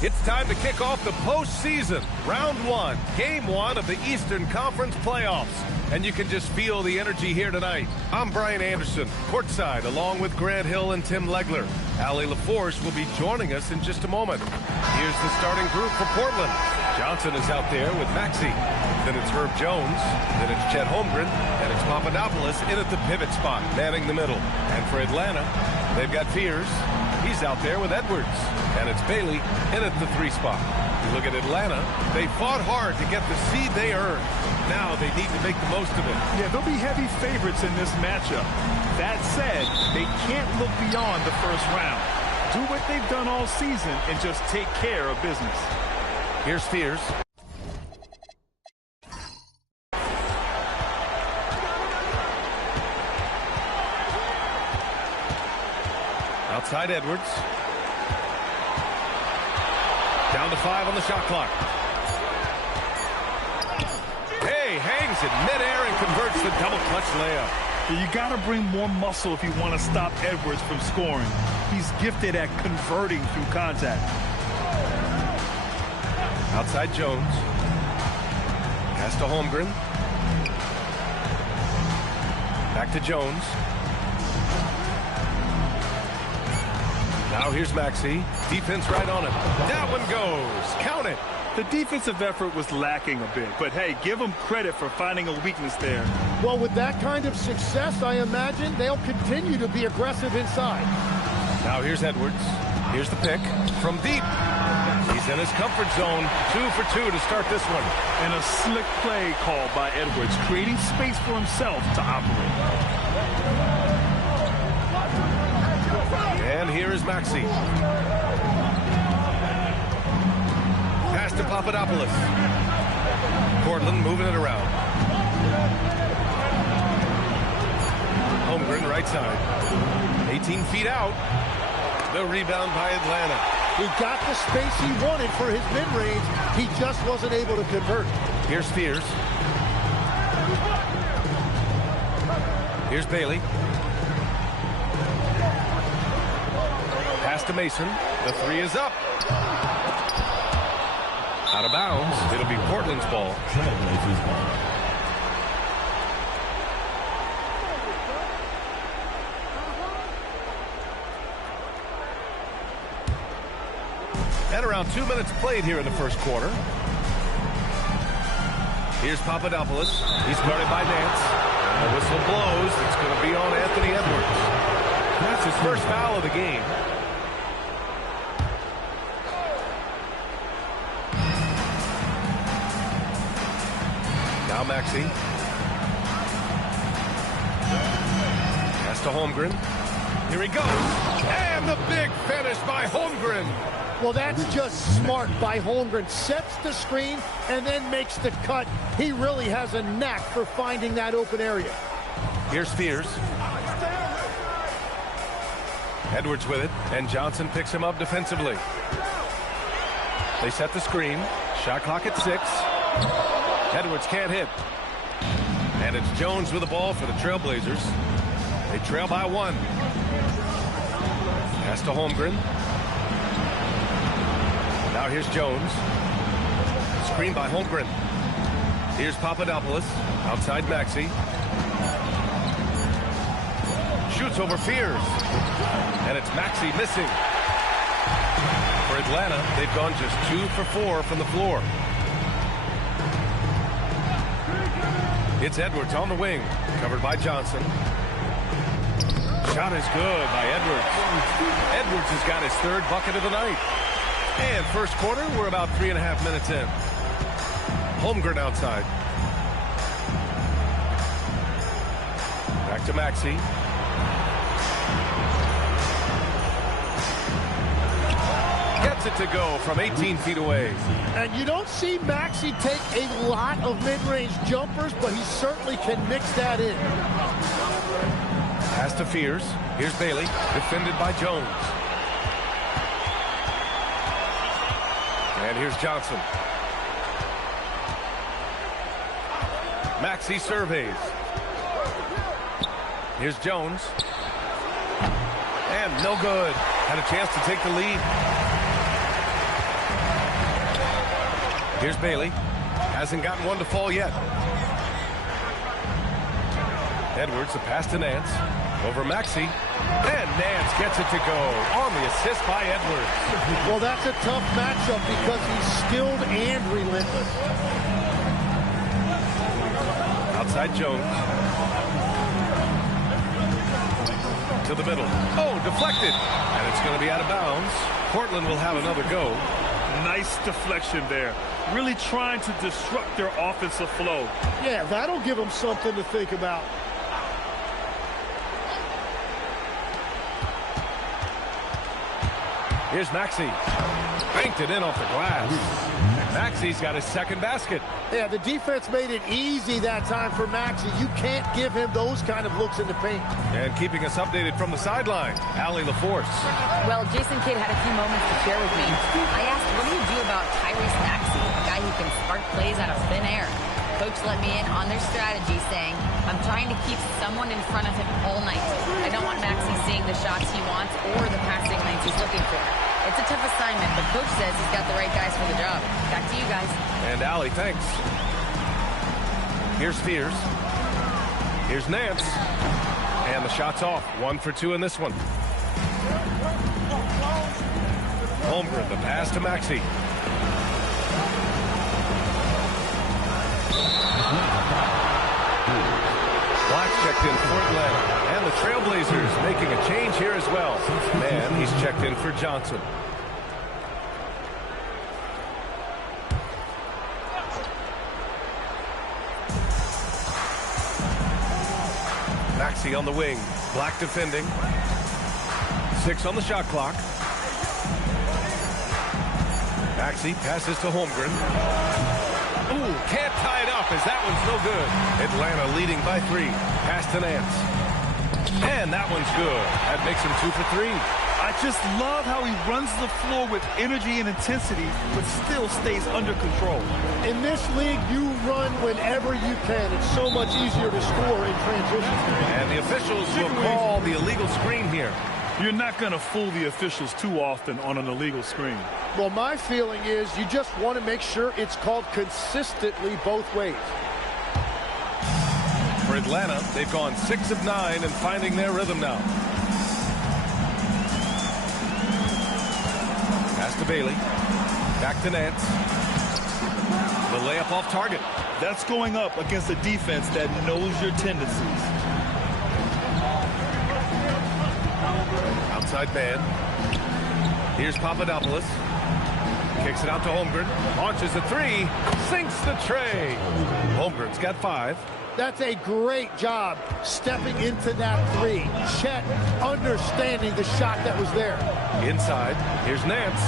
It's time to kick off the postseason. Round 1, Game 1 of the Eastern Conference Playoffs. And you can just feel the energy here tonight. I'm Brian Anderson, courtside, along with Grant Hill and Tim Legler. Allie LaForce will be joining us in just a moment. Here's the starting group for Portland. Johnson is out there with Maxey. Then it's Herb Jones. Then it's Chet Holmgren. And it's Papadopoulos in at the pivot spot, manning the middle. And for Atlanta, they've got Fears. He's out there with Edwards. And it's Bailey in at the 3 spot. You look at Atlanta, they fought hard to get the seed they earned. Now they need to make the most of it. Yeah, they'll be heavy favorites in this matchup. That said, they can't look beyond the first round. Do what they've done all season and just take care of business. Here's Fears. Outside Edwards. Down to 5 on the shot clock. Hey, hangs in midair and converts the double clutch layup. You got to bring more muscle if you want to stop Edwards from scoring. He's gifted at converting through contact. Outside Jones. Pass to Holmgren. Back to Jones. Now here's Maxey. Defense right on him. That one goes. Count it. The defensive effort was lacking a bit, but hey, give them credit for finding a weakness there. Well, with that kind of success, I imagine they'll continue to be aggressive inside. Now here's Edwards. Here's the pick from deep. He's in his comfort zone. 2 for 2 to start this one. And a slick play called by Edwards, creating space for himself to operate. And here is Maxey. Pass to Papadopoulos. Portland moving it around. Holmgren right side. 18 feet out. The rebound by Atlanta. He got the space he wanted for his mid-range. He just wasn't able to convert. Here's Fears. Here's Bailey. Pass to Mason. The 3 is up. Out of bounds. It'll be Portland's ball. And around 2 minutes played here in the first quarter. Here's Papadopoulos. He's guarded by Nance. And the whistle blows. It's going to be on Anthony Edwards. That's his first foul of the game. Now Maxey. Pass to Holmgren. Here he goes. And the big finish by Holmgren. Well, that's just smart by Holmgren. Sets the screen and then makes the cut. He really has a knack for finding that open area. Here's Fears. Edwards with it, and Johnson picks him up defensively. They set the screen. Shot clock at 6. Edwards can't hit. And it's Jones with the ball for the Trailblazers. They trail by 1. Pass to Holmgren. Now here's Jones. Screen by Holmgren. Here's Papadopoulos. Outside Maxey. Shoots over Fears. And it's Maxey missing. For Atlanta, they've gone just 2 for 4 from the floor. It's Edwards on the wing. Covered by Johnson. Shot is good by Edwards. Edwards has got his 3rd bucket of the night. And first quarter, we're about 3.5 minutes in. Holmgren outside. Back to Maxey. Gets it to go from 18 feet away. And you don't see Maxey take a lot of mid-range jumpers, but he certainly can mix that in. Pass to Fears. Here's Bailey, defended by Jones. And here's Johnson. Maxey surveys. Here's Jones. And no good. Had a chance to take the lead. Here's Bailey. Hasn't gotten one to fall yet. Edwards, a pass to Nance. Over Maxey. And Nance gets it to go on the assist by Edwards. Well, that's a tough matchup because he's skilled and relentless. Outside Jones. To the middle. Oh, deflected. And it's going to be out of bounds. Portland will have another go. Nice deflection there. Really trying to disrupt their offensive flow. Yeah, that'll give them something to think about. Here's Maxey. Banked it in off the glass. Maxey's got his second basket. Yeah, the defense made it easy that time for Maxey. You can't give him those kind of looks in the paint. And keeping us updated from the sideline, Allie LaForce. Well, Jason Kidd had a few moments to share with me. I asked, what do you do about Tyrese Maxey, a guy who can spark plays out of thin air? Coach let me in on their strategy, saying, I'm trying to keep someone in front of him all night. I don't want Maxey seeing the shots he wants or the passing lanes he's looking for. It's a tough assignment, but Coach says he's got the right guys for the job. Back to you guys. And Allie, thanks. Here's Spears. Here's Nance. And the shot's off. 1 for 2 in this one. Holmgren, the pass to Maxey. Black checked in for Atlanta. And the Trailblazers making a change here as well. Man, he's checked in for Johnson. Maxey on the wing. Black defending. 6 on the shot clock. Maxey passes to Holmgren. Ooh, can't tie it up as that one's no good. Atlanta leading by 3. Pass to Nance. And that one's good. That makes him 2 for 3. I just love how he runs the floor with energy and intensity, but still stays under control. In this league, you run whenever you can. It's so much easier to score in transition. And the officials will call the illegal screen here. You're not going to fool the officials too often on an illegal screen. Well, my feeling is you just want to make sure it's called consistently both ways. For Atlanta, they've gone 6 of 9 and finding their rhythm now. Pass to Bailey. Back to Nance. The layup off target. That's going up against a defense that knows your tendencies. Outside man. Here's Papadopoulos. Kicks it out to Holmgren. Launches a 3. Sinks the tray. Holmgren's got 5. That's a great job stepping into that 3. Chet understanding the shot that was there. Inside. Here's Nance.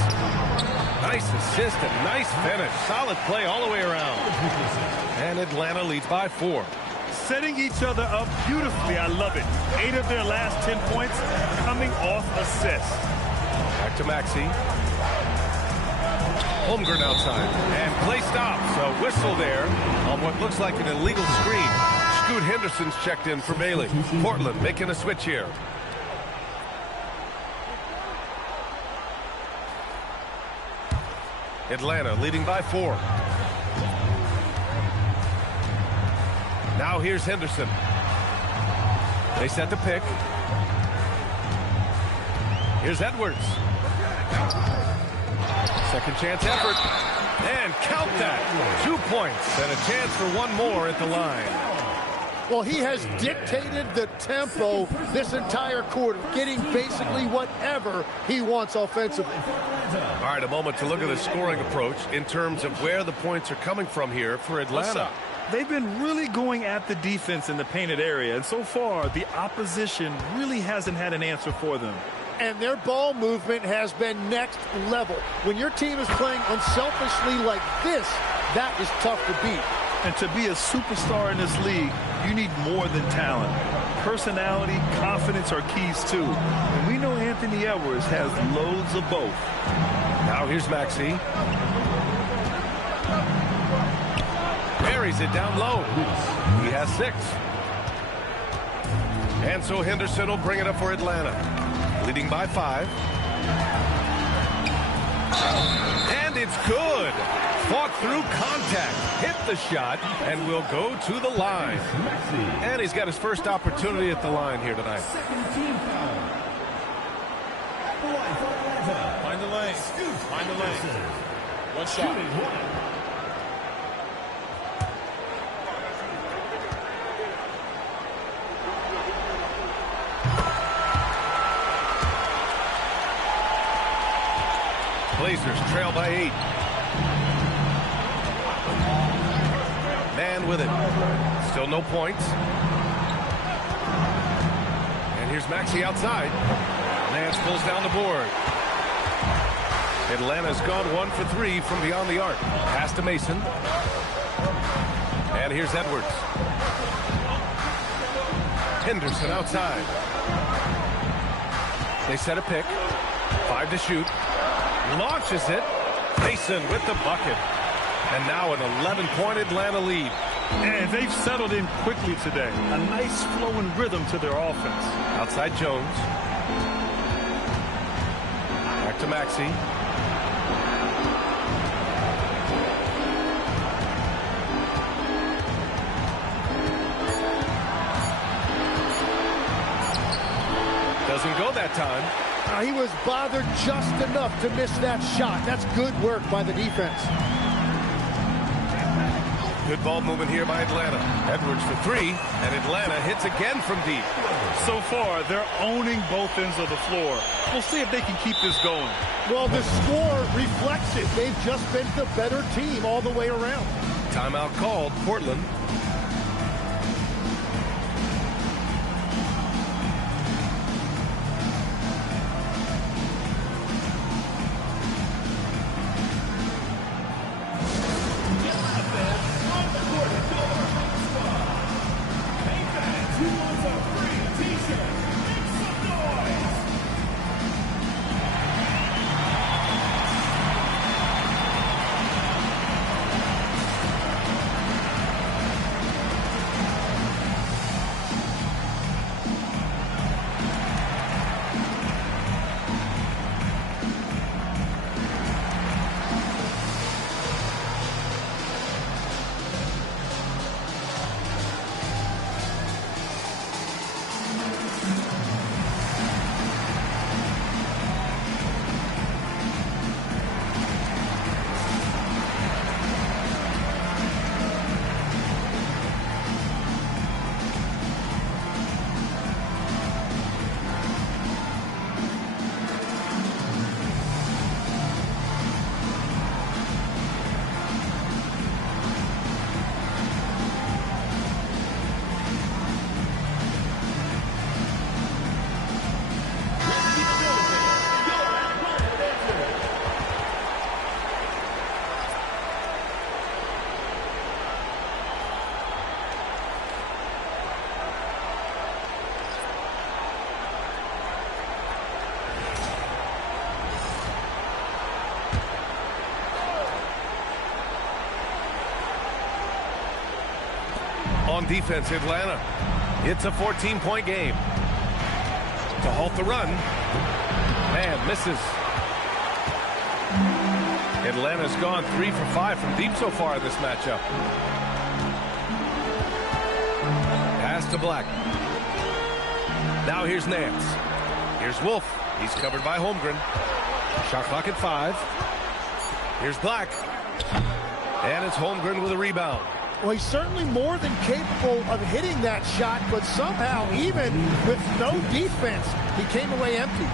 Nice assist and nice finish. Solid play all the way around. And Atlanta leads by 4. Setting each other up beautifully. I love it. 8 of their last 10 points coming off assists. Back to Maxey. Holmgren outside. And play stops. A whistle there on what looks like an illegal screen. Scoot Henderson's checked in for Bailey. Portland making a switch here. Atlanta leading by 4. Now here's Henderson. They set the pick. Here's Edwards. Second chance effort. And count that. 2 points and a chance for one more at the line. Well, he has dictated the tempo this entire quarter, getting basically whatever he wants offensively. All right, a moment to look at the scoring approach in terms of where the points are coming from here for Atlanta. They've been really going at the defense in the painted area, and so far the opposition really hasn't had an answer for them. And their ball movement has been next level. When your team is playing unselfishly like this, that is tough to beat. And to be a superstar in this league, you need more than talent. Personality, confidence are keys too. And we know Anthony Edwards has loads of both. Now here's Maxey. Buries it down low. He has 6. And so Henderson will bring it up for Atlanta. Leading by 5. And it's good. Fought through contact, hit the shot, and will go to the line. And he's got his first opportunity at the line here tonight. Find the lane. Find the lane. One shot. Blazers trail by 8. Man with it. Still no points. And here's Maxey outside. Nance pulls down the board. Atlanta's gone 1 for 3 from beyond the arc. Pass to Mason. And here's Edwards. Henderson outside. They set a pick. 5 to shoot. Launches it. Mason with the bucket. And now an 11-point Atlanta lead. And they've settled in quickly today. A nice flowing rhythm to their offense. Outside Jones. Back to Maxey. Doesn't go that time. He was bothered just enough to miss that shot. That's good work by the defense. Good ball movement here by Atlanta. Edwards for 3, and Atlanta hits again from deep. So far, they're owning both ends of the floor. We'll see if they can keep this going. Well, the score reflects it. They've just been the better team all the way around. Timeout called, Portland. On defense, Atlanta. It's a 14-point game. To halt the run. Man, misses. Atlanta's gone 3 for 5 from deep so far in this matchup. Pass to Black. Now here's Nance. Here's Wolf. He's covered by Holmgren. Shot clock at 5. Here's Black. And it's Holmgren with a rebound. Well, he's certainly more than capable of hitting that shot, but somehow, even with no defense, he came away empty.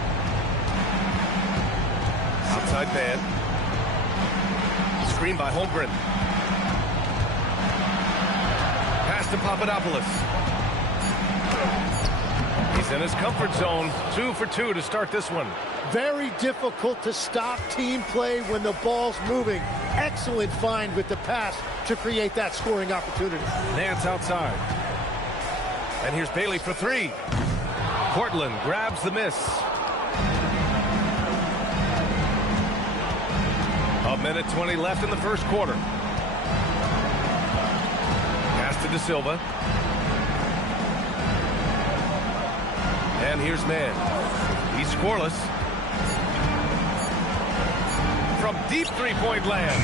Outside man. Screen by Holmgren. Pass to Papadopoulos. He's in his comfort zone. 2 for 2 to start this one. Very difficult to stop team play when the ball's moving. Excellent find with the pass to create that scoring opportunity. Nance outside. And here's Bailey for 3. Portland grabs the miss. A minute 20 left in the first quarter. Pass to De Silva. And here's Mann. He's scoreless. From deep three-point land.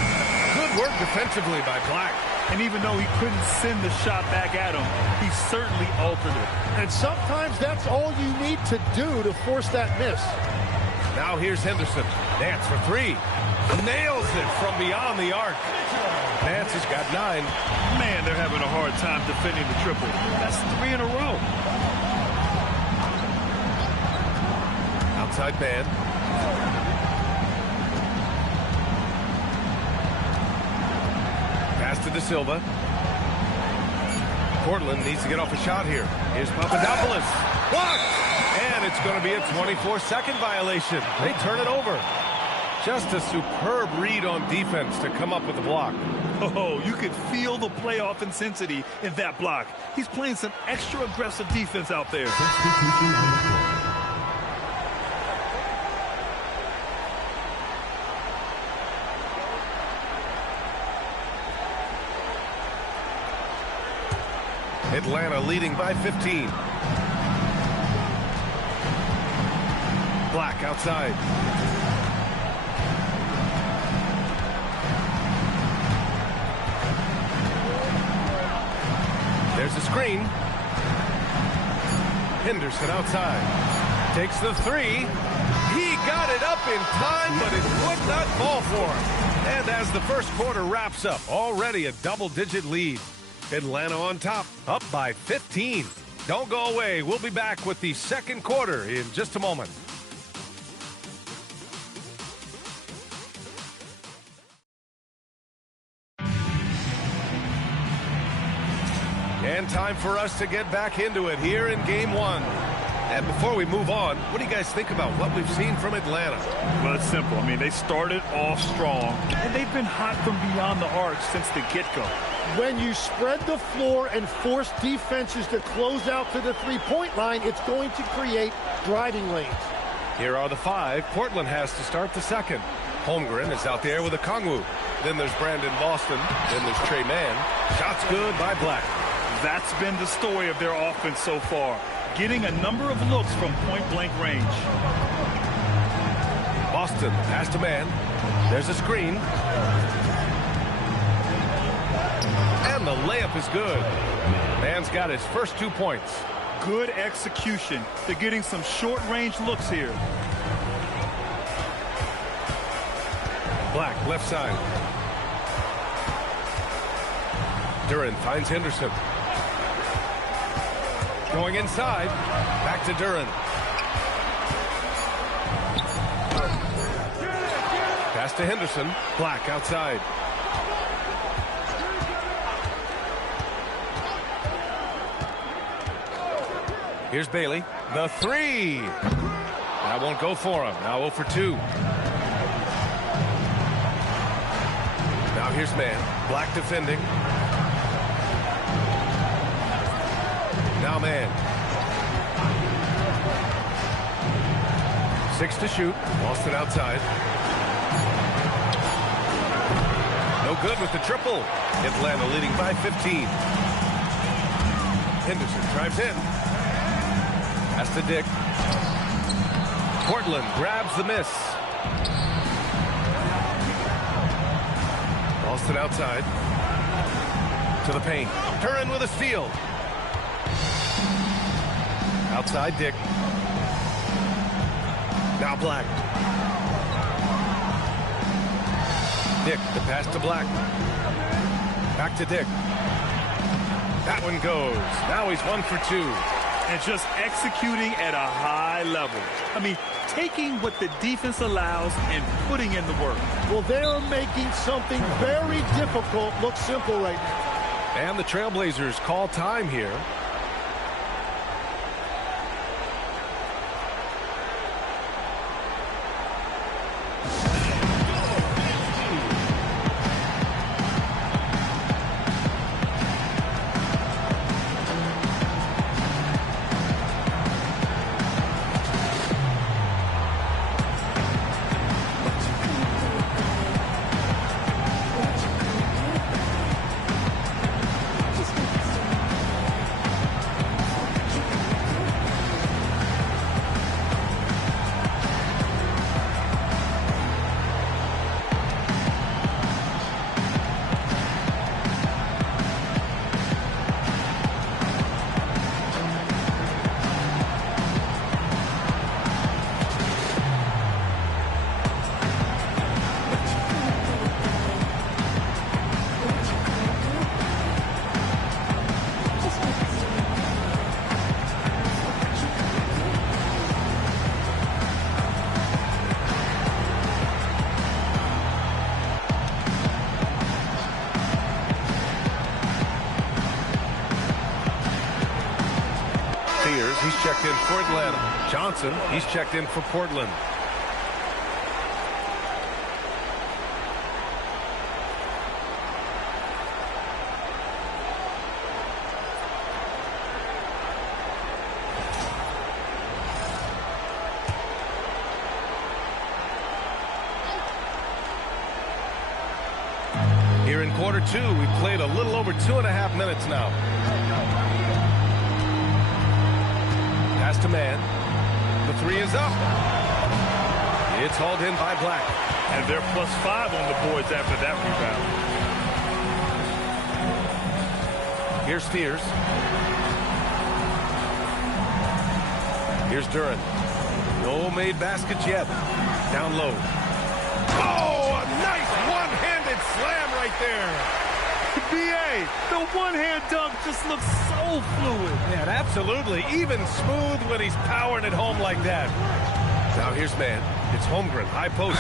Good Good work defensively by Black. And even though he couldn't send the shot back at him, he certainly altered it. And sometimes that's all you need to do to force that miss. Now here's Henderson. Nance for three. Nails it from beyond the arc. Nance has got 9. Man, they're having a hard time defending the triple. That's 3 in a row. Outside man. Pass to De Silva. Portland needs to get off a shot here. Here's Papadopoulos. Blocked! And it's going to be a 24-second violation. They turn it over. Just a superb read on defense to come up with the block. Oh, you could feel the playoff intensity in that block. He's playing some extra aggressive defense out there. Atlanta leading by 15. Black outside. There's a screen. Henderson outside. Takes the 3. He got it up in time, but it would not fall for him. And as the first quarter wraps up, already a double-digit lead. Atlanta on top, up by 15. Don't go away. We'll be back with the second quarter in just a moment. And time for us to get back into it here in Game 1. And before we move on, what do you guys think about what we've seen from Atlanta? Well, it's simple. I mean, they started off strong, and they've been hot from beyond the arc since the get-go. When you spread the floor and force defenses to close out to the three-point line, it's going to create driving lanes. Here are the 5. Portland has to start the second. Holmgren is out there with a Kongwu. Then there's Brandon Boston. Then there's Trey Mann. Shots good by Black. That's been the story of their offense so far, getting a number of looks from point-blank range. Boston, pass to Mann. There's a screen. And the layup is good. Mann's got his first 2 points. Good execution. They're getting some short-range looks here. Black, left side. Duren finds Henderson. Going inside. Back to Duren. Pass to Henderson. Black outside. Here's Bailey. The 3. That won't go for him. Now 0 for 2. Now here's Mann. Black defending. Now Mann. 6 to shoot. Boston outside. No good with the triple. Atlanta leading by 15. Henderson drives in. Pass to Dick. Portland grabs the miss. Boston outside. To the paint. Duren with a steal. Outside Dick. Now Black. Dick, the pass to Black. Back to Dick. That one goes. Now he's 1 for 2. And just executing at a high level. I mean, taking what the defense allows and putting in the work. Well, they're making something very difficult look simple right now. And the Trailblazers call time here. checked in for Atlanta. Johnson, he's checked in for Portland. Here in quarter two, we've played a little over 2.5 minutes now. Pass to man. The three is up. It's hauled in by Black. And they're +5 on the boards after that rebound. Here's Spears. Here's Duran. No made baskets yet. Down low. Oh, a nice one-handed slam right there. B.A., the one-hand dunk just looks so fluid. Man, absolutely. Even smooth when he's powering it home like that. Now here's man. It's Holmgren. High post.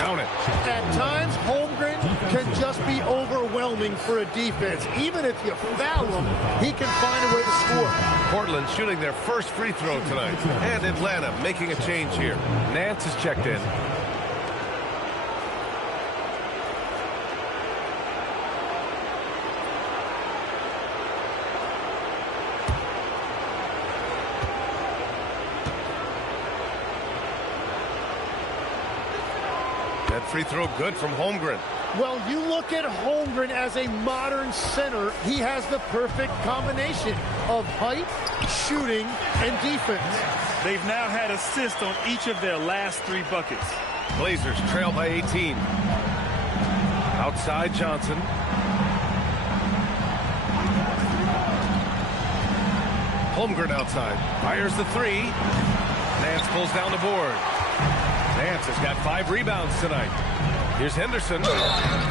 Count it. At times, Holmgren can just be overwhelming for a defense. Even if you foul him, he can find a way to score. Portland shooting their first free throw tonight. And Atlanta making a change here. Nance is checked in. That free throw good from Holmgren. Well, you look at Holmgren as a modern center. He has the perfect combination of height, shooting, and defense. They've now had assists on each of their last 3 buckets. Blazers trail by 18. Outside Johnson. Holmgren outside. Fires the three. Nance pulls down the board. Nance has got 5 rebounds tonight. Here's Henderson.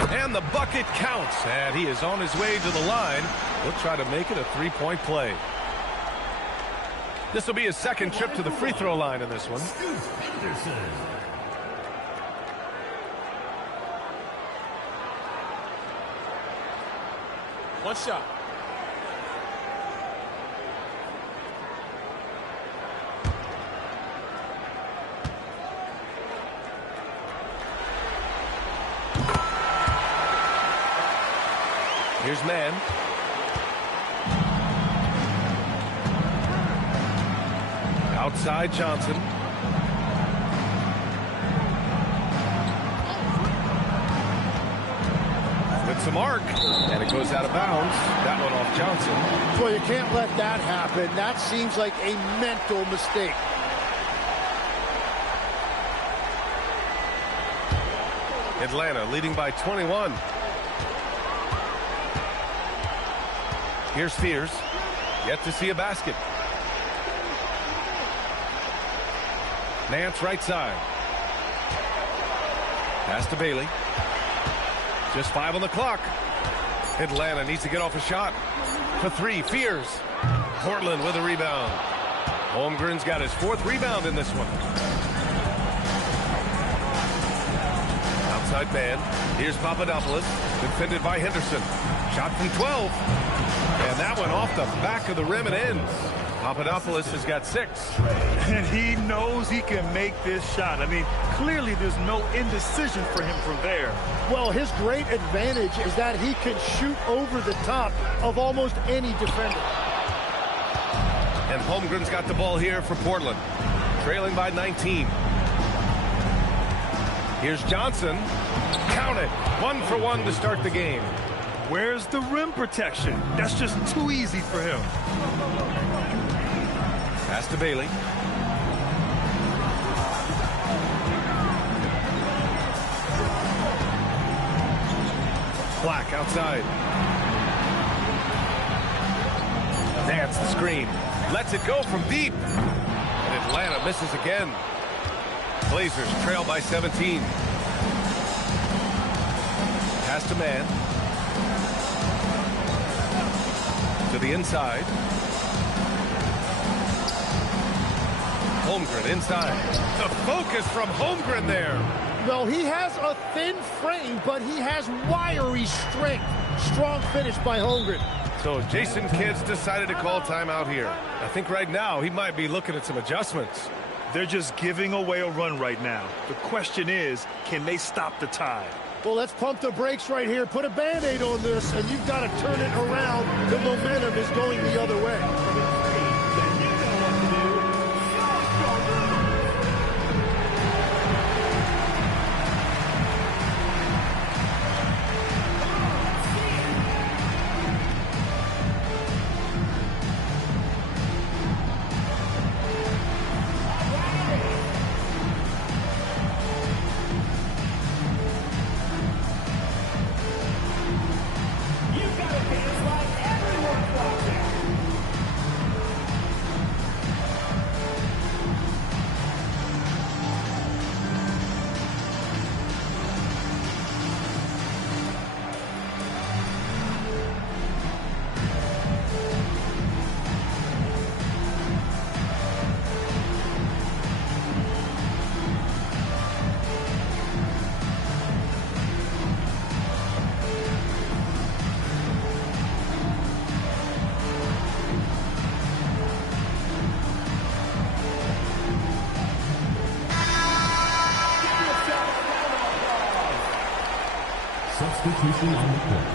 And the bucket counts. And he is on his way to the line. He'll try to make it a 3-point play. This will be his second trip to the free throw line in this one. One shot. Here's man. Outside Johnson. With some arc. And it goes out of bounds. That one off Johnson. Well, you can't let that happen. That seems like a mental mistake. Atlanta leading by 21. Here's Spears. Yet to see a basket. Nance right side. Pass to Bailey. Just 5 on the clock. Atlanta needs to get off a shot. For 3, Fears. Portland with a rebound. Holmgren's got his 4th rebound in this one. Outside man. Here's Papadopoulos. Defended by Henderson. Shot from 12. And that one off the back of the rim and ends. Papadopoulos has got 6. And he knows he can make this shot. I mean, clearly there's no indecision for him from there. Well, his great advantage is that he can shoot over the top of almost any defender. And Holmgren's got the ball here for Portland. Trailing by 19. Here's Johnson. Count it. 1 for 1 to start the game. Where's the rim protection? That's just too easy for him. Pass to Bailey. Black outside. Nance the screen. Lets it go from deep. And Atlanta misses again. Blazers trail by 17. Pass to man. To the inside. Holmgren inside. The focus from Holmgren there. Well, he has a thin frame, but he has wiry strength. Strong finish by Holmgren. So Jason Kidd's decided to call timeout here. I think right now he might be looking at some adjustments. They're just giving away a run right now. The question is, can they stop the tide? Well, let's pump the brakes right here. Put a Band-Aid on this, and you've got to turn it around. The momentum is going the other way. Substitution on the court.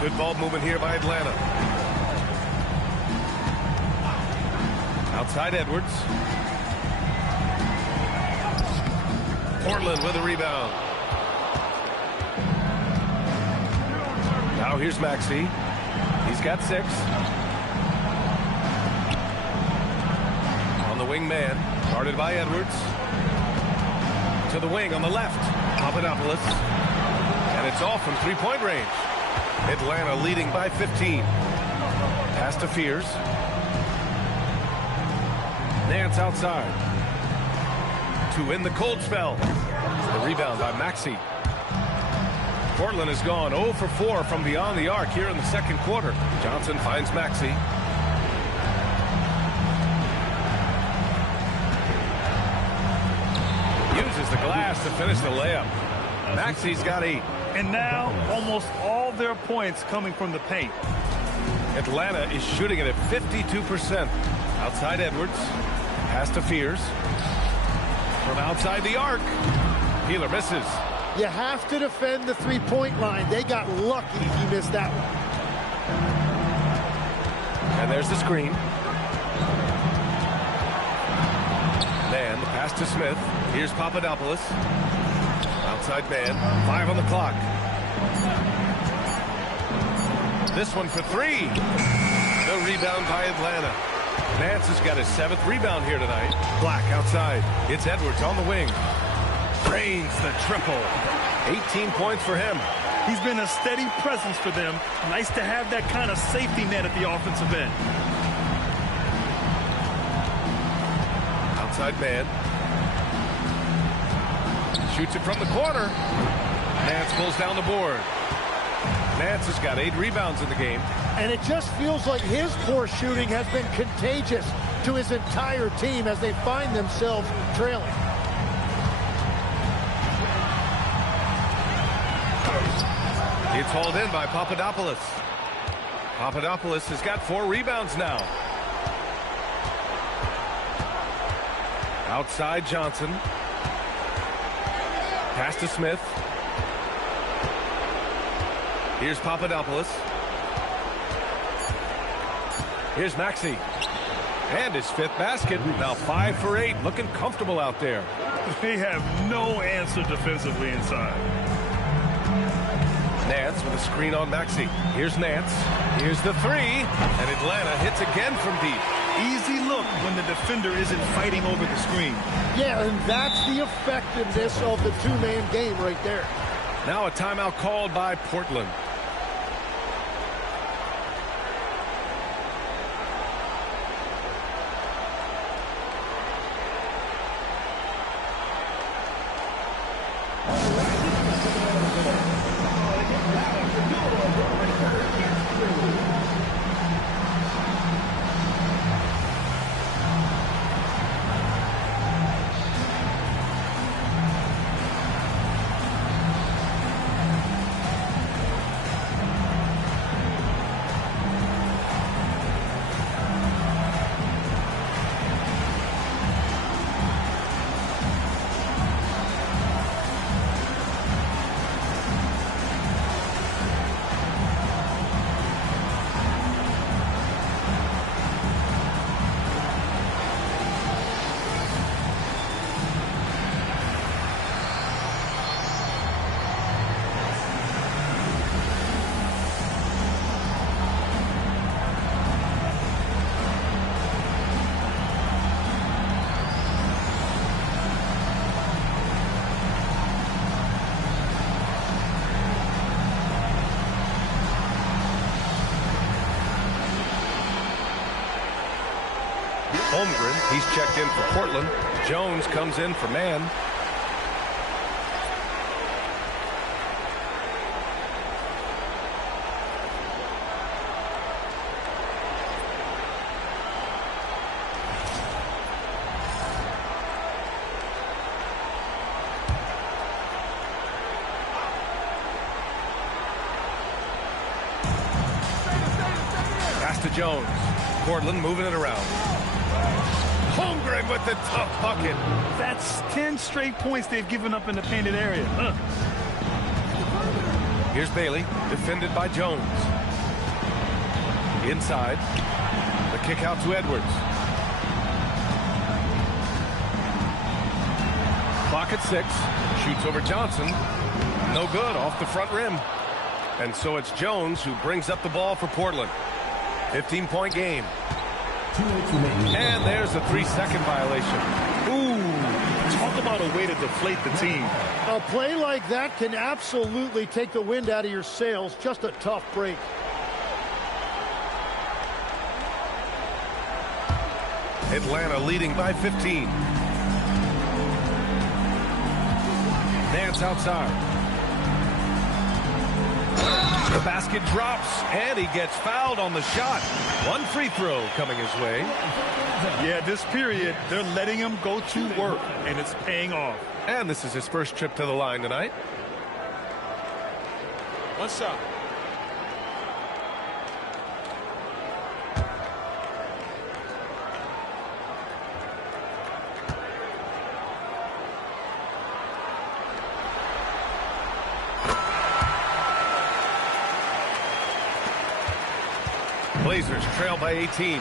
Good ball movement here by Atlanta. Outside Edwards. Portland with a rebound. Now here's Maxey. He's got 6. On the wing man, guarded by Edwards. To the wing on the left, Papadopoulos. And it's off from three-point range. Atlanta leading by 15. Pass to Fears. Nance outside. To win the cold spell. The rebound by Maxey. Portland has gone 0 for 4 from beyond the arc here in the second quarter. Johnson finds Maxey. Uses the glass to finish the layup. Maxey's got 8. And now almost all their points coming from the paint. Atlanta is shooting it at 52%. Outside Edwards. Pass to Fears. From outside the arc. Healer misses. You have to defend the three-point line. They got lucky he missed that one. And there's the screen. Man, the pass to Smith. Here's Papadopoulos. Outside man. 5 on the clock. This one for 3. The rebound by Atlanta. Nance has got his 7th rebound here tonight. Black outside. It's Edwards on the wing. Drains the triple. 18 points for him. He's been a steady presence for them. Nice to have that kind of safety net at the offensive end. Outside man. Shoots it from the corner. Nance pulls down the board. Nance has got 8 rebounds in the game. And it just feels like his poor shooting has been contagious to his entire team as they find themselves trailing. It's hauled in by Papadopoulos. Papadopoulos has got 4 rebounds now. Outside Johnson. Pass to Smith. Here's Papadopoulos. Here's Maxey. And his 5th basket. Now 5 for 8. Looking comfortable out there. They have no answer defensively inside. Nance with a screen on Maxey. Here's Nance. Here's the 3. And Atlanta hits again from deep. Easy look when the defender isn't fighting over the screen. Yeah, and that's the effectiveness of the two-man game right there. Now a timeout called by Portland. He's checked in for Portland. Jones comes in for man. Pass to Jones. Portland moving it around. Holmgren with the tough bucket. That's 10 straight points they've given up in the painted area. Here's Bailey, defended by Jones. Inside. The kick out to Edwards. Clock at 6. Shoots over Johnson. No good, off the front rim. And so it's Jones who brings up the ball for Portland. 15-point game. And there's a 3-second violation. Ooh, talk about a way to deflate the team. A play like that can absolutely take the wind out of your sails. Just a tough break. Atlanta leading by 15. Nance outside. The basket drops, and he gets fouled on the shot. One free throw coming his way. Yeah, this period, they're letting him go to work, and it's paying off. And this is his first trip to the line tonight. One shot. Blazers trail by 18.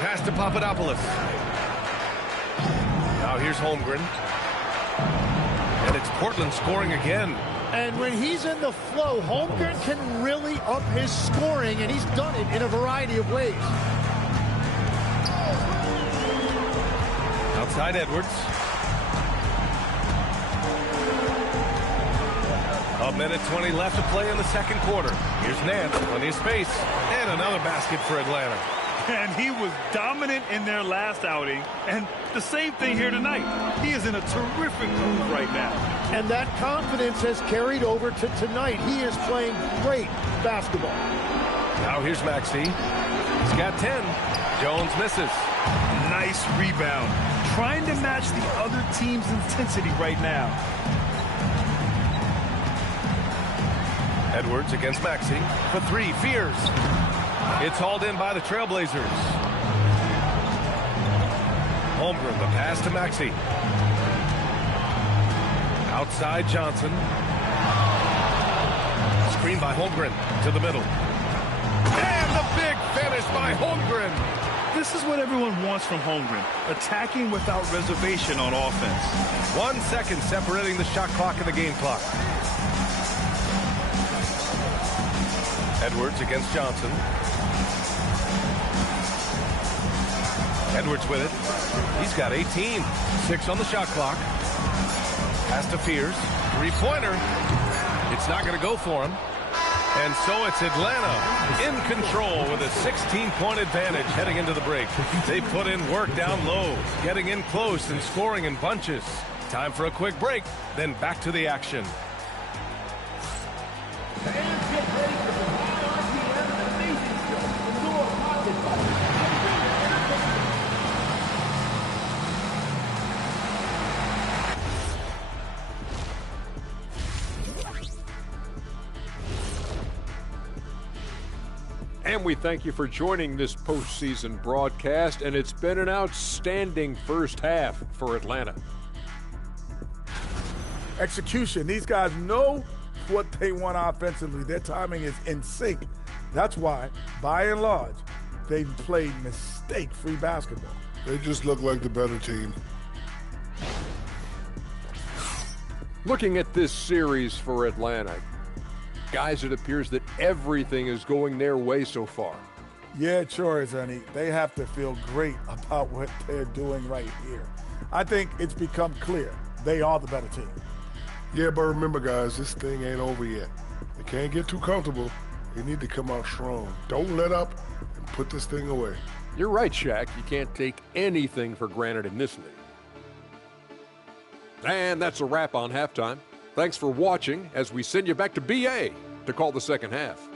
Pass to Papadopoulos. Now here's Holmgren. And it's Portland scoring again. And when he's in the flow, Holmgren can really up his scoring, and he's done it in a variety of ways. Outside Edwards. A minute 20 left to play in the second quarter. Here's Nance, plenty of space, and another basket for Atlanta. And he was dominant in their last outing, and the same thing here tonight. He is in a terrific move right now. And that confidence has carried over to tonight. He is playing great basketball. Now here's Maxey. He's got 10. Jones misses. Nice rebound. Trying to match the other team's intensity right now. Edwards against Maxey for 3. Fears. It's hauled in by the Trailblazers. Holmgren, the pass to Maxey. Outside Johnson. Screen by Holmgren to the middle. And the big finish by Holmgren. This is what everyone wants from Holmgren. Attacking without reservation on offense. 1 second separating the shot clock and the game clock. Edwards against Johnson. Edwards with it. He's got 18. 6 on the shot clock. Pass to Fears. 3-pointer. It's not going to go for him. And so it's Atlanta in control with a 16-point advantage heading into the break. They put in work down low, getting in close and scoring in bunches. Time for a quick break, then back to the action. And we thank you for joining this postseason broadcast, and it's been an outstanding first half for Atlanta. Execution. These guys know what they want offensively. Their timing is in sync. That's why, by and large, they've played mistake-free basketball. They just look like the better team. Looking at this series for Atlanta, guys, it appears that everything is going their way so far. Yeah, it sure is, honey. They have to feel great about what they're doing right here. I think it's become clear they are the better team. Yeah, but remember, guys, this thing ain't over yet. They can't get too comfortable. They need to come out strong. Don't let up and put this thing away. You're right, Shaq. You can't take anything for granted in this league. And that's a wrap on halftime. Thanks for watching as we send you back to BA to call the second half.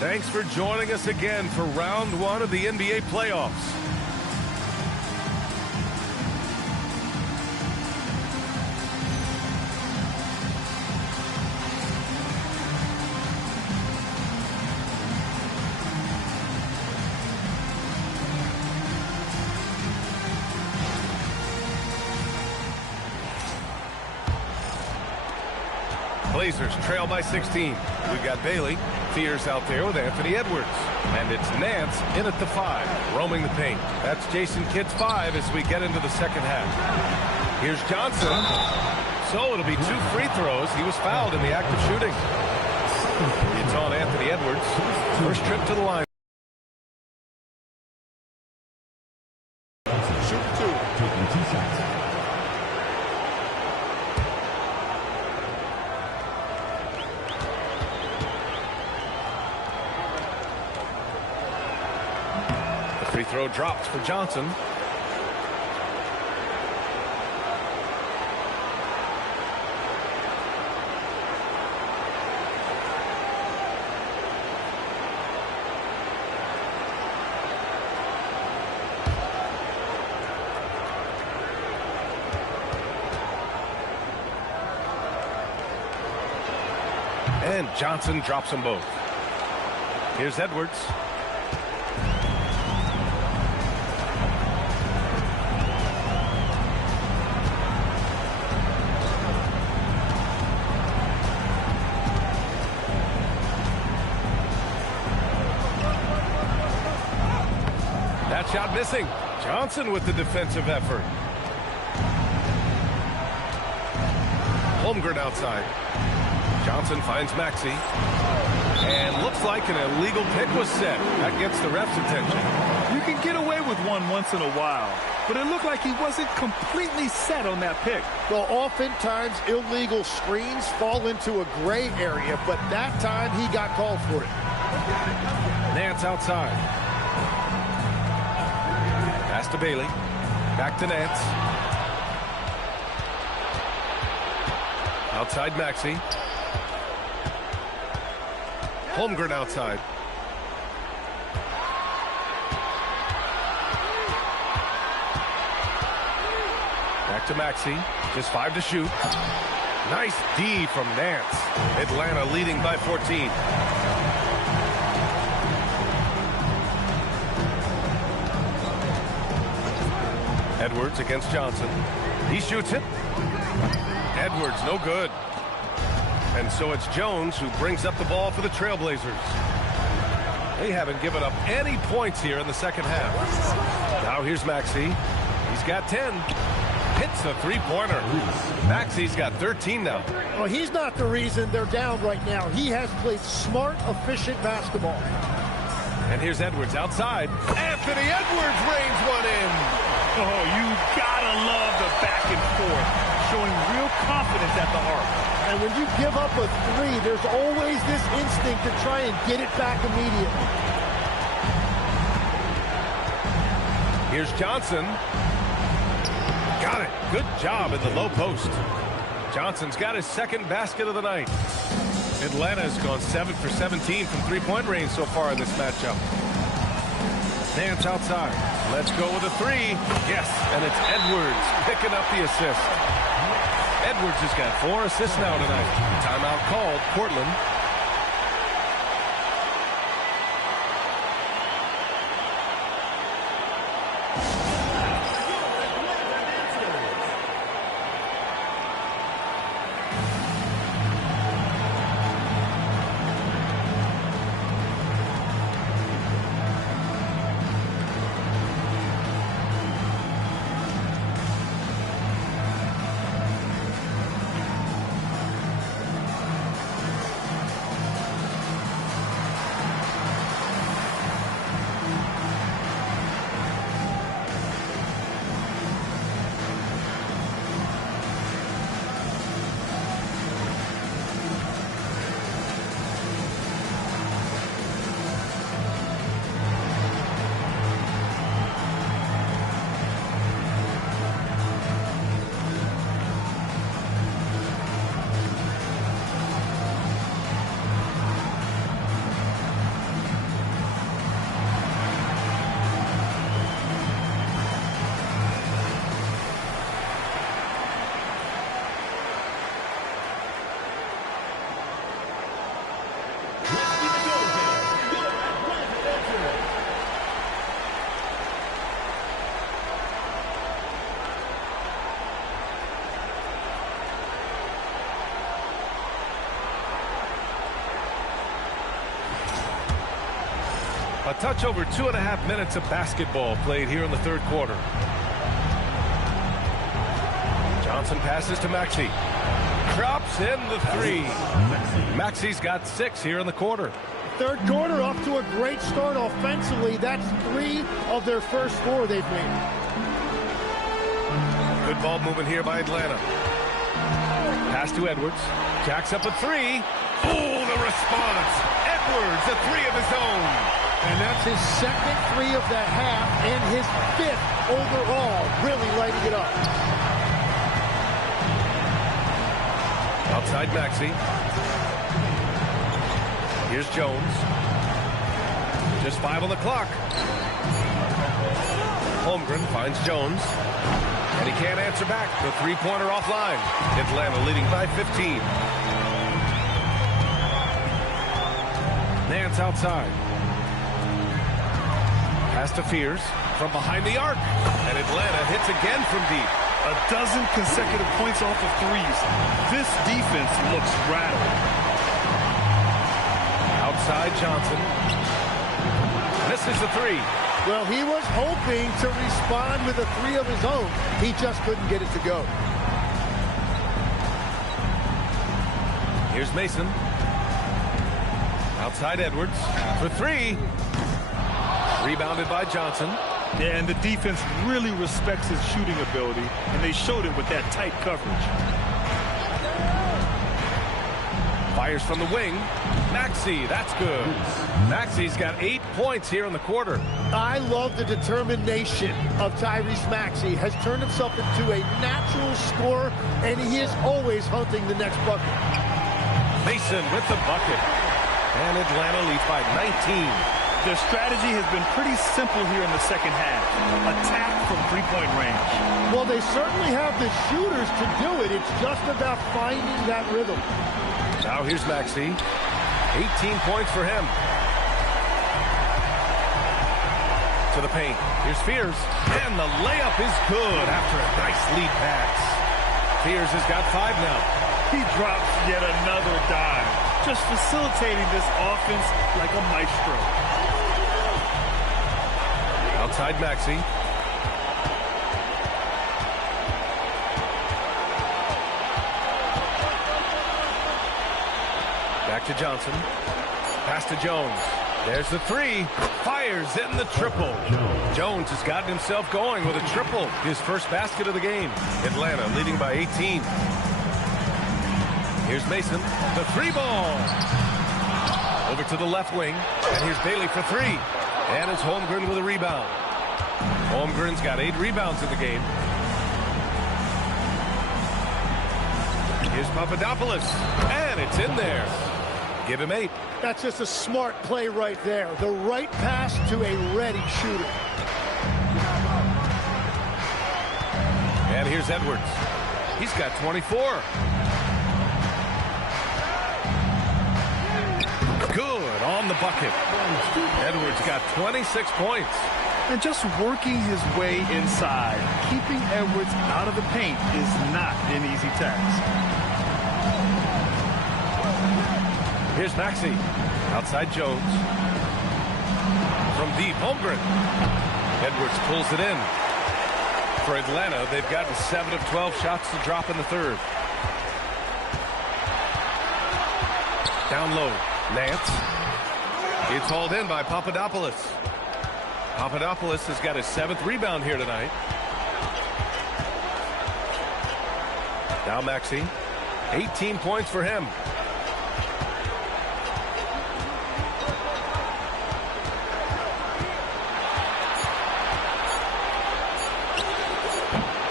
Thanks for joining us again for round one of the NBA playoffs. Blazers trail by 16. We've got Bailey. Fears out there with Anthony Edwards. And it's Nance in at the 5, roaming the paint. That's Jason Kidd's 5 as we get into the second half. Here's Johnson. So it'll be 2 free throws. He was fouled in the act of shooting. It's on Anthony Edwards. First trip to the line. Shoot 2. Taking 2 shots. Free throw dropped for Johnson. And Johnson drops them both. Here's Edwards. Shot missing. Johnson with the defensive effort. Holmgren outside. Johnson finds Maxey. And looks like an illegal pick was set. That gets the ref's attention. You can get away with one once in a while, but it looked like he wasn't completely set on that pick. Well, oftentimes illegal screens fall into a gray area, but that time he got called for it. Nance outside. Pass to Bailey. Back to Nance. Outside Maxey. Holmgren outside. Back to Maxey. Just 5 to shoot. Nice D from Nance. Atlanta leading by 14. Edwards against Johnson. He shoots it. Edwards, no good. And so it's Jones who brings up the ball for the Trailblazers. They haven't given up any points here in the second half. Now here's Maxey. He's got 10. Hits a three-pointer. Maxey's got 13 now. Well, he's not the reason they're down right now. He has played smart, efficient basketball. And here's Edwards outside. Anthony Edwards rains one in. Oh, you gotta love the back and forth, showing real confidence at the arc. And when you give up a 3, there's always this instinct to try and get it back immediately. Here's Johnson. Got it. Good job in the low post. Johnson's got his second basket of the night. Atlanta's gone 7 for 17 from three-point range so far in this matchup. Nance outside. Let's go with a 3. Yes, and it's Edwards picking up the assist. Edwards has got 4 assists now tonight. Timeout called, Portland. touch over 2.5 minutes of basketball played here in the third quarter. Johnson passes to Maxey. Drops in the three. Maxey's got 6 here in the quarter. Third quarter off to a great start offensively. That's 3 of their first 4 they've made. Good ball movement here by Atlanta. Pass to Edwards. Jacks up a 3. Oh, the response. Edwards, a 3 of his own. And that's his second 3 of the half and his 5th overall. Really lighting it up. Outside Maxey. Here's Jones. Just 5 on the clock. Holmgren finds Jones. And he can't answer back. The three-pointer offline. Atlanta leading by 15. Nance outside. Pass to Fears from behind the arc. And Atlanta hits again from deep. A dozen consecutive points off of threes. This defense looks rattled. Outside Johnson. Misses the 3. Well, he was hoping to respond with a 3 of his own. He just couldn't get it to go. Here's Mason. Outside Edwards for 3. Rebounded by Johnson. Yeah, and the defense really respects his shooting ability, and they showed it with that tight coverage. Fires from the wing. Maxey, that's good. Maxey's got 8 points here in the quarter. I love the determination of Tyrese Maxey. Has turned himself into a natural scorer, and he is always hunting the next bucket. Mason with the bucket. And Atlanta leads by 19. Their strategy has been pretty simple here in the second half. Attack from three-point range. Well, they certainly have the shooters to do it. It's just about finding that rhythm. Now here's Maxey. 18 points for him. To the paint. Here's Fears. And the layup is good after a nice lead pass. Fears has got 5 now. He drops yet another dime. Just facilitating this offense like a maestro. Outside Maxey. Back to Johnson. Pass to Jones. There's the 3. Fires in the triple. Jones has gotten himself going with a triple. His first basket of the game. Atlanta leading by 18. Here's Mason. The 3 ball. Over to the left wing. And here's Bailey for 3. And it's Holmgren with a rebound. Holmgren's got 8 rebounds in the game. Here's Papadopoulos. And it's in there. Give him 8. That's just a smart play right there. The right pass to a ready shooter. And here's Edwards. He's got 24. Good on the bucket. Edwards got 26 points. And just working his way inside, keeping Edwards out of the paint is not an easy task. Here's Maxey. Outside Jones. From deep, Holmgren. Edwards pulls it in. For Atlanta, they've gotten 7 of 12 shots to drop in the third. Down low, Nance. It's hauled in by Papadopoulos. Papadopoulos has got his 7th rebound here tonight. Now Maxey. 18 points for him.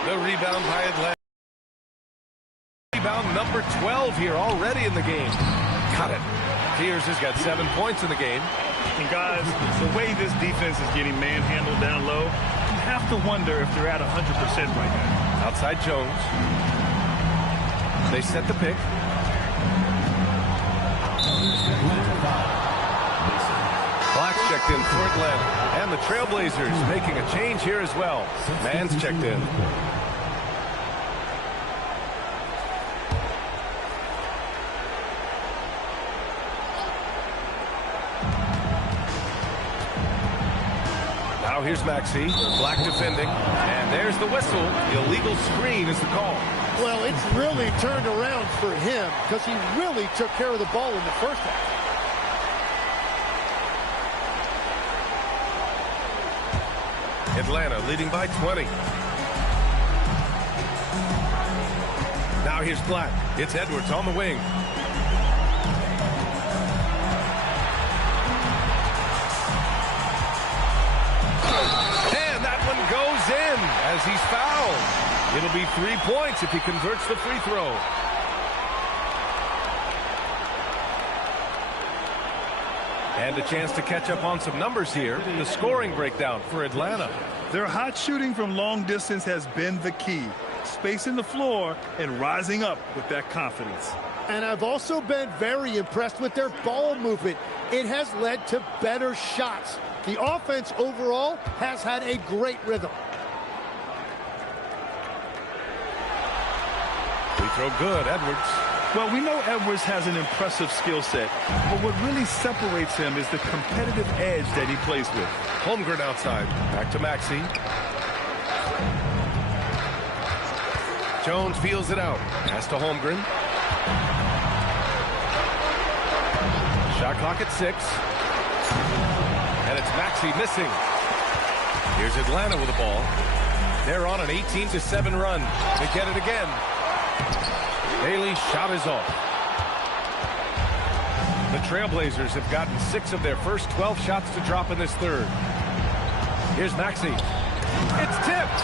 The rebound by Atlanta. Rebound number 12 here already in the game. Got it. Fears has got 7 points in the game. And guys, the way this defense is getting manhandled down low, you have to wonder if they're at 100% right now. Outside Jones. They set the pick. Black's checked in for Atlanta. And the Trailblazers making a change here as well. Mann's checked in. here's Maxey. Black defending. And there's the whistle. The illegal screen is the call. Well, it's really turned around for him because he really took care of the ball in the first half. Atlanta leading by 20. Now here's Black. It's Edwards on the wing. And that one goes in as he's fouled. It'll be 3 points if he converts the free throw. And a chance to catch up on some numbers here. The scoring breakdown for Atlanta. Their hot shooting from long distance has been the key. Spacing the floor and rising up with that confidence. And I've also been very impressed with their ball movement. It has led to better shots. The offense overall has had a great rhythm. Free throw good, Edwards. Well, we know Edwards has an impressive skill set, but what really separates him is the competitive edge that he plays with. Holmgren outside. Back to Maxey. Jones feels it out. Pass to Holmgren. Shot clock at 6. And it's Maxey missing. Here's Atlanta with the ball. They're on an 18-7 run. They get it again. Bailey's shot is off. The Trailblazers have gotten 6 of their first 12 shots to drop in this third. Here's Maxey. It's tipped.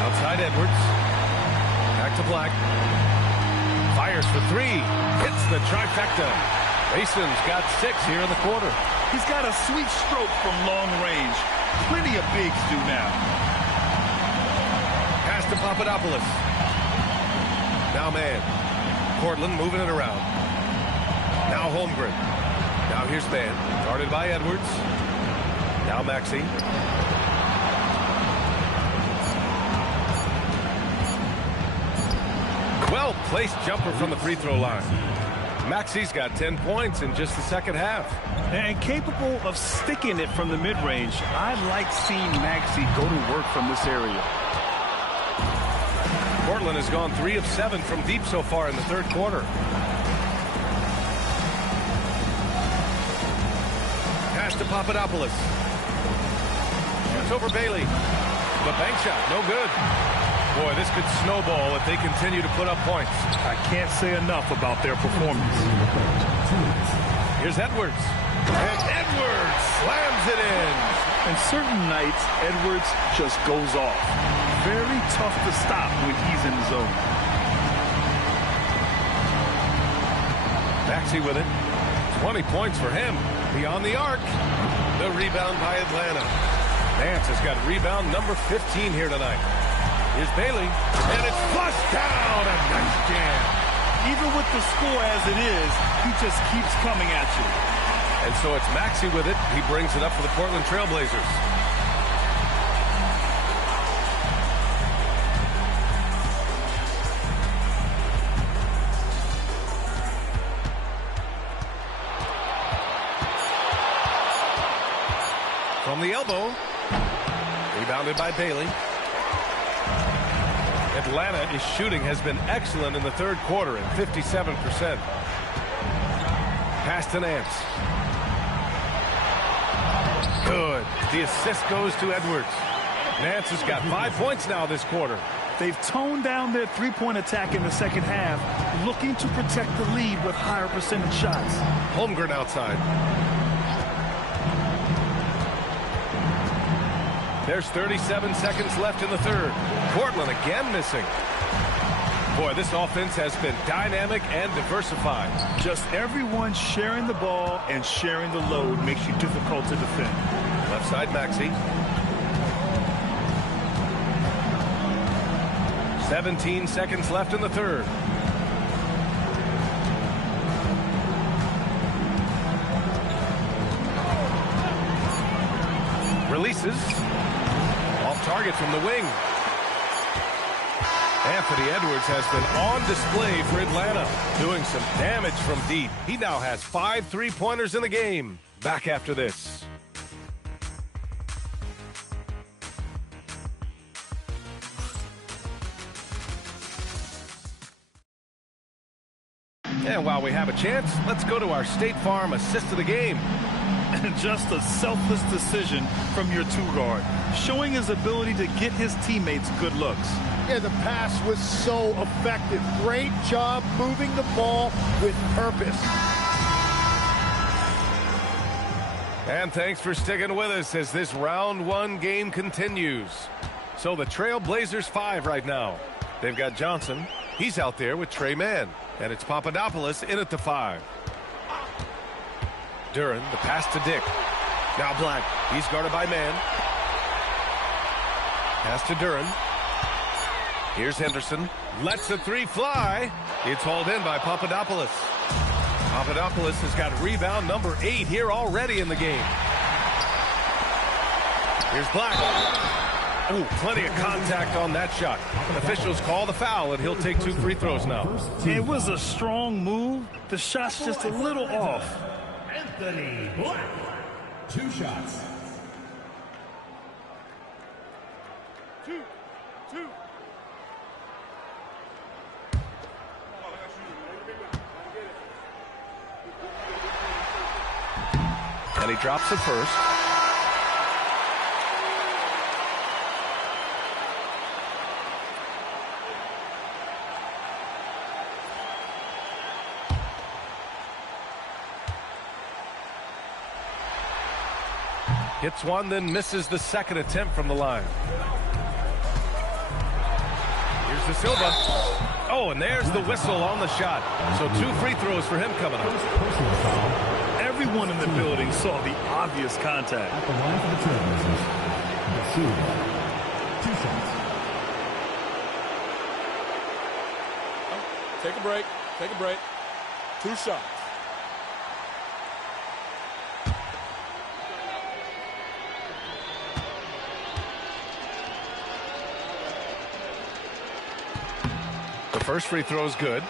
Outside Edwards. Back to Black. Fires for 3. Hits the trifecta. Mason's got 6 here in the quarter. He's got a sweet stroke from long range. Plenty of bigs do now. Pass to Papadopoulos. Now man. Portland moving it around. Now Holmgren. Now here's man. Guarded by Edwards. Now Maxey. Well-placed jumper from the free throw line. Maxey's got 10 points in just the second half. And capable of sticking it from the mid-range. I like seeing Maxey go to work from this area. Portland has gone 3 of 7 from deep so far in the third quarter. Pass to Papadopoulos. It's over Bailey. The bank shot, no good. Boy, this could snowball if they continue to put up points. I can't say enough about their performance. Here's Edwards. And Edwards slams it in. And certain nights, Edwards just goes off. Very tough to stop when he's in the zone. Maxey with it. 20 points for him. Beyond the arc. The rebound by Atlanta. Nance has got rebound number 15 here tonight. Here's Bailey, and it's flushed down. A nice jam. Even with the score as it is, he just keeps coming at you. And so it's Maxey with it. He brings it up for the Portland Trailblazers. From the elbow. Rebounded by Bailey. Atlanta's shooting has been excellent in the third quarter at 57%. Pass to Nance. Good. The assist goes to Edwards. Nance has got 5 points now this quarter. They've toned down their three-point attack in the second half, looking to protect the lead with higher percentage shots. Holmgren outside. There's 37 seconds left in the third. Portland again missing. Boy, this offense has been dynamic and diversified. Just everyone sharing the ball and sharing the load makes you difficult to defend. Left side, Maxey. 17 seconds left in the third. Releases. Off target from the wing. Anthony Edwards has been on display for Atlanta, doing some damage from deep. He now has 5 3-pointers in the game. Back after this. And while we have a chance, let's go to our State Farm assist of the game. And just a selfless decision from your two-guard, showing his ability to get his teammates good looks. Yeah, the pass was so effective. Great job moving the ball with purpose. And thanks for sticking with us as this round one game continues. So the Trail Blazers 5 right now. They've got Johnson. He's out there with Trey Mann. And it's Papadopoulos in at the 5. Duran, the pass to Dick. Now Black. He's guarded by Mann. Pass to Duran. Here's Henderson. Lets the 3 fly. It's hauled in by Papadopoulos. Papadopoulos has got rebound number 8 here already in the game. Here's Black. Ooh, plenty of contact on that shot. Officials call the foul, and he'll take 2 free throws now. It was a strong move. The shot's just a little off. Anthony Black. 2 shots. 2. And he drops the first. Hits one, then misses the second attempt from the line. Here's the Silva. Oh, and there's the whistle on the shot. So 2 free throws for him coming up. Everyone in the building saw the obvious contact. At the line for the Trailblazers, Silva. 2 shots. Take a break. Take a break. 2 shots. The first free throw is good.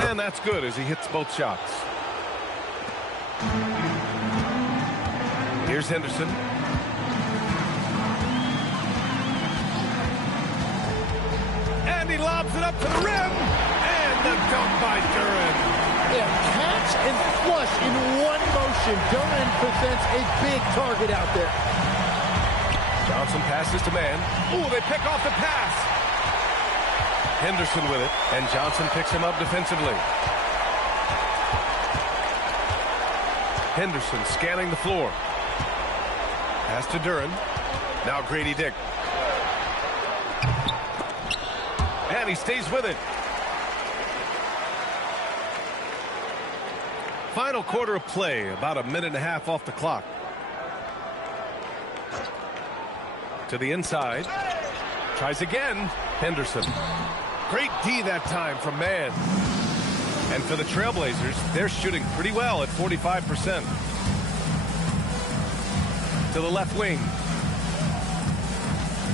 And that's good as he hits both shots. Here's Henderson. And he lobs it up to the rim. And the dunk by Duran. Yeah, catch and flush in one motion. Duran presents a big target out there. Johnson passes to Mann. Ooh, they pick off the pass. Henderson with it, and Johnson picks him up defensively. Henderson scanning the floor. Pass to Duran. Now Grady Dick. And he stays with it. Final quarter of play, about a minute and a half off the clock. To the inside. Tries again. Henderson. Great D that time from Mann. And for the Trailblazers, they're shooting pretty well at 45%. To the left wing.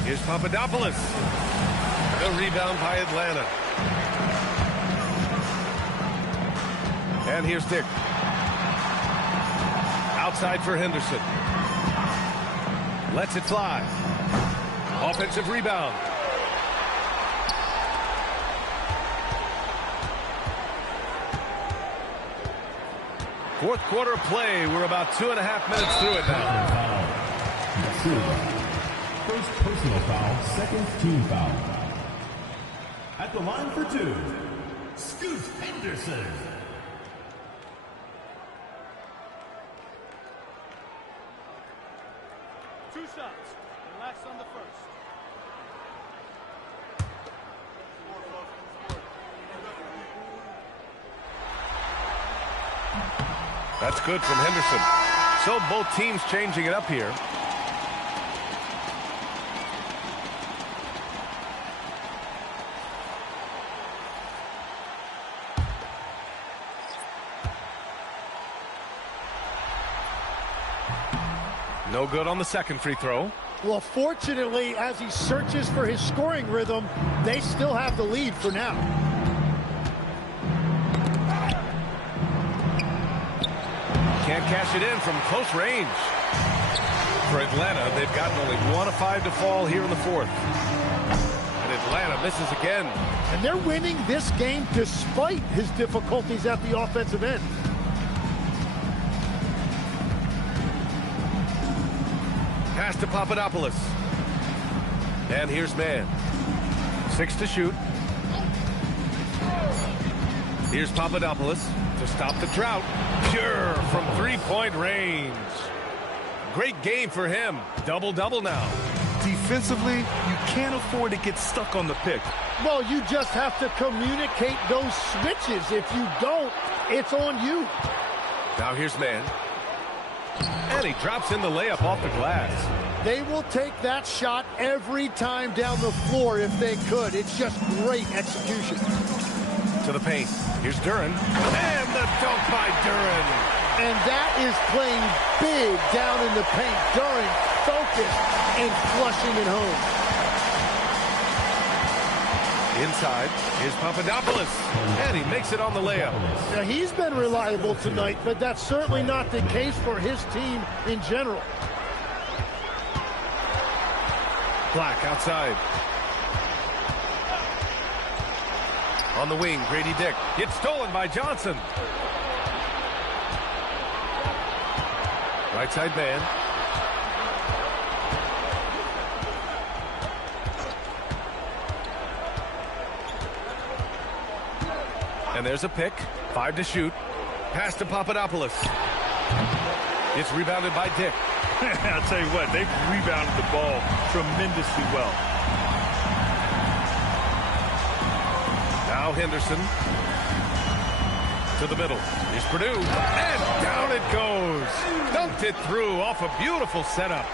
Here's Papadopoulos. The rebound by Atlanta. And here's Dick. Outside for Henderson. Lets it fly. Offensive rebound. Fourth quarter of play. We're about 2.5 minutes through it now. First personal foul, second team foul. At the line for 2, Scoot Henderson. Two shots. Relax on the first. That's good from Henderson. So both teams changing it up here. No good on the second free throw. Well, fortunately, as he searches for his scoring rhythm, they still have the lead for now. Can't cash it in from close range. For Atlanta, they've gotten only 1 of 5 to fall here in the fourth. And Atlanta misses again. And they're winning this game despite his difficulties at the offensive end. Pass to Papadopoulos. And here's man. 6 to shoot. Here's Papadopoulos to stop the drought. Pure from three-point range. Great game for him. Double-double now. Defensively, you can't afford to get stuck on the pick. Well, you just have to communicate those switches. If you don't, it's on you. Now here's man. And he drops in the layup off the glass. They will take that shot every time down the floor if they could. It's just great execution. To the paint. Here's Duren. And the dunk by Duren. And that is playing big down in the paint. Duren focused and flushing it home. Inside, here's Papadopoulos. And he makes it on the layup. Now, he's been reliable tonight, but that's certainly not the case for his team in general. Black outside. On the wing, Grady Dick. Gets stolen by Johnson. Right side man. And there's a pick. 5 to shoot. Pass to Papadopoulos. It's rebounded by Dick. I'll tell you what, they've rebounded the ball tremendously well. Now Henderson. To the middle. Here's Purdue. And down it goes. Dunked it through off a beautiful setup.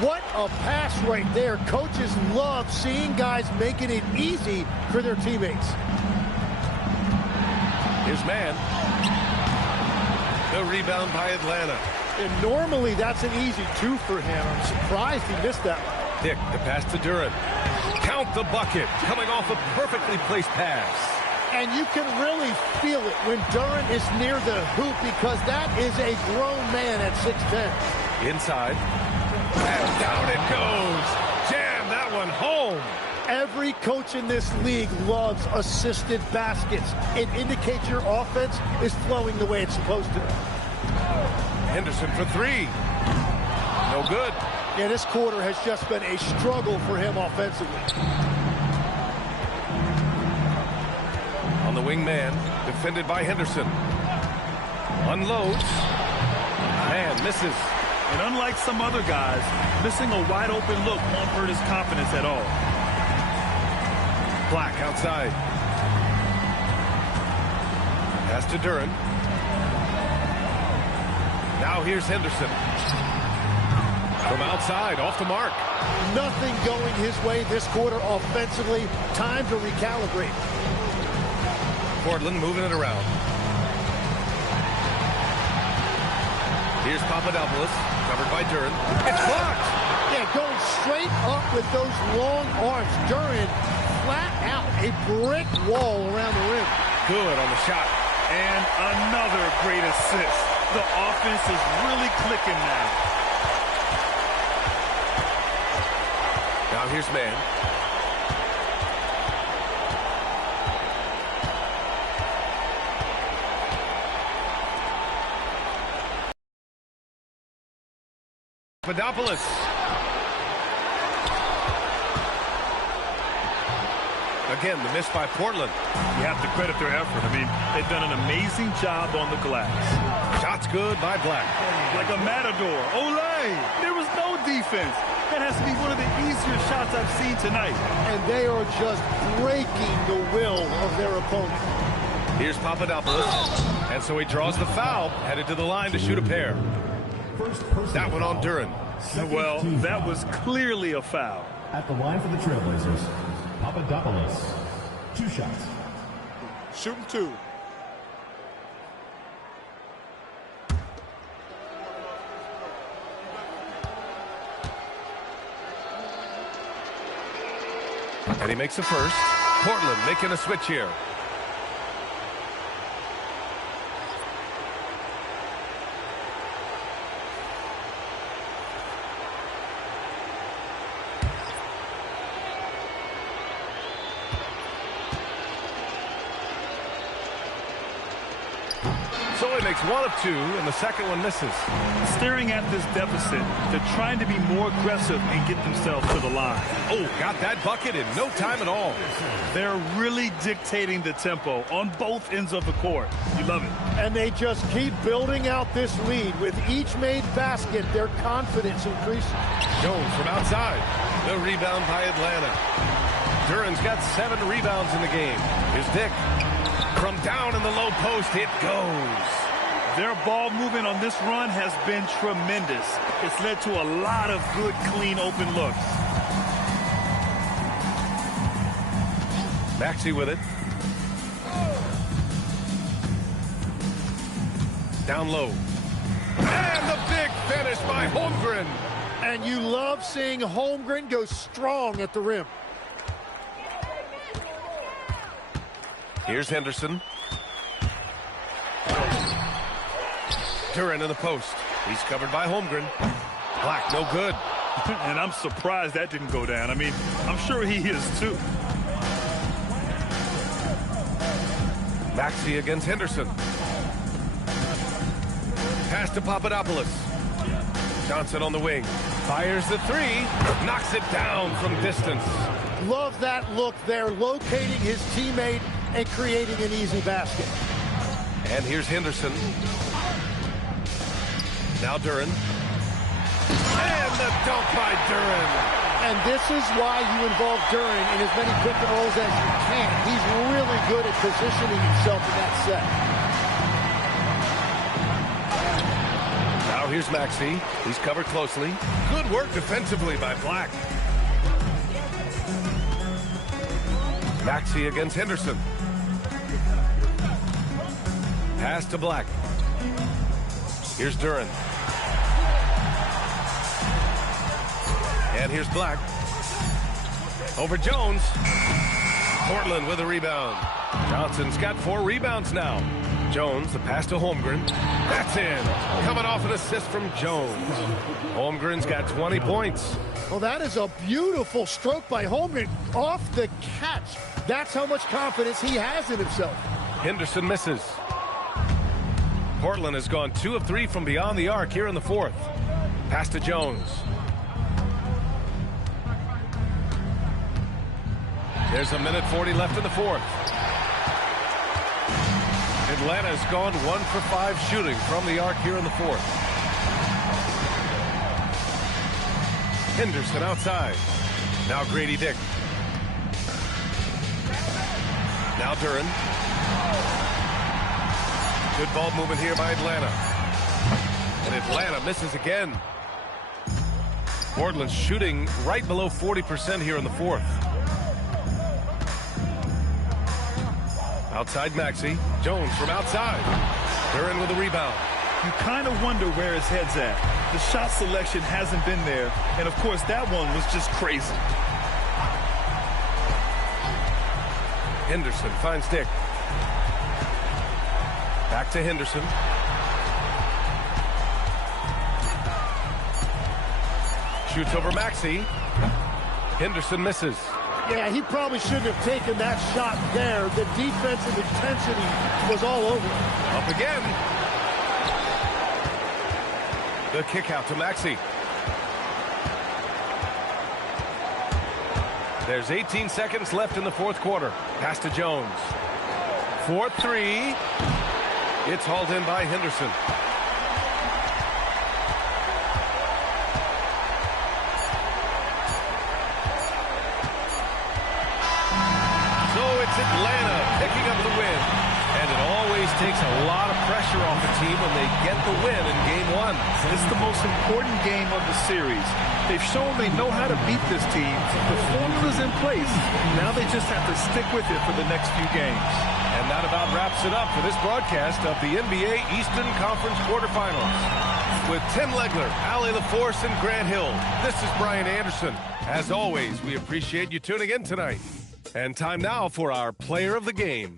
What a pass right there. Coaches love seeing guys making it easy for their teammates. Here's man. The rebound by Atlanta. And normally that's an easy 2 for him. I'm surprised he missed that one. Dick, the pass to Duren. Count the bucket. Coming off a perfectly placed pass. And you can really feel it when Duren is near the hoop because that is a grown man at 6'10". Inside. And down it goes. Jam that one home. Every coach in this league loves assisted baskets. It indicates your offense is flowing the way it's supposed to. Henderson for 3. No good. Yeah, this quarter has just been a struggle for him offensively. On the wing man, defended by Henderson. Unloads. And misses. And unlike some other guys, missing a wide open look won't hurt his confidence at all. Black outside. Pass to Duren. Now here's Henderson. From outside, off the mark. Nothing going his way this quarter offensively. Time to recalibrate. Portland moving it around. Here's Papadopoulos, covered by Duren. It's blocked! Yeah, going straight up with those long arms. Duren flat out, a brick wall around the rim. Good on the shot. And another great assist. The offense is really clicking now. Now here's man. Papadopoulos. Again, the miss by Portland. You have to credit their effort. I mean, they've done an amazing job on the glass. Shots good by Black. Like a matador. Olay! There was no defense. That has to be one of the easier shots I've seen tonight. And they are just breaking the will of their opponent. Here's Papadopoulos. And so he draws the foul, headed to the line to shoot a pair. That one on Duren. Well, that was clearly a foul. At the line for the Trailblazers, Papadopoulos. 2 shots. Shooting 2. And he makes a first. Portland making a switch here. So he makes one of two, and the second one misses. Staring at this deficit, they're trying to be more aggressive and get themselves to the line. Oh, got that bucket in no time at all. They're really dictating the tempo on both ends of the court. You love it. And they just keep building out this lead. With each made basket, their confidence increases. Jones from outside. The rebound by Atlanta. Duran's got 7 rebounds in the game. Here's Dick. From down in the low post, it goes. Their ball movement on this run has been tremendous. It's led to a lot of good, clean, open looks. Maxey with it. Down low. And the big finish by Holmgren. And you love seeing Holmgren go strong at the rim. Here's Henderson. Duran in the post. He's covered by Holmgren. Black, no good. And I'm surprised that didn't go down. I mean, I'm sure he is too. Maxey against Henderson. Pass to Papadopoulos. Johnson on the wing. Fires the three. Knocks it down from distance. Love that look there, locating his teammate and creating an easy basket. And here's Henderson. Now Duran. And the dunk by Duran. And this is why you involve Duran in as many pick and rolls as you can. He's really good at positioning himself in that set. Now here's Maxey. He's covered closely. Good work defensively by Black. Maxey against Henderson. Pass to Black. Here's Duran. And here's Black. Over Jones. Portland with a rebound. Johnson's got 4 rebounds now. Jones, the pass to Holmgren. That's in. Coming off an assist from Jones. Holmgren's got 20 points. Well, that is a beautiful stroke by Holmgren off the catch. That's how much confidence he has in himself. Henderson misses. Portland has gone 2 of 3 from beyond the arc here in the 4th. Pass to Jones. There's a minute 40 left in the 4th. Atlanta's gone 1 for 5 shooting from the arc here in the 4th. Henderson outside. Now Grady Dick. Now Duran. Good ball movement here by Atlanta. And Atlanta misses again. Portland's shooting right below 40% here in the 4th. Outside Maxey. Jones from outside. Duran with a rebound. You kind of wonder where his head's at. The shot selection hasn't been there. And, of course, that one was just crazy. Henderson finds Dick. Back to Henderson. Shoots over Maxey. Henderson misses. Yeah, he probably shouldn't have taken that shot there. The defensive intensity was all over him. Up again. The kick out to Maxey. There's 18 seconds left in the 4th quarter. Pass to Jones. 4-3. It's hauled in by Henderson. So it's Atlanta picking up the win. And it always takes a lot of pressure off a team when they get the win in Game 1. It's the most important game of the series. They've shown they know how to beat this team. The formula's in place. Now they just have to stick with it for the next few games. And that about wraps it up for this broadcast of the NBA Eastern Conference quarterfinals. With Tim Legler, Allie LaForce, and Grant Hill, this is Brian Anderson. As always, we appreciate you tuning in tonight. And time now for our player of the game.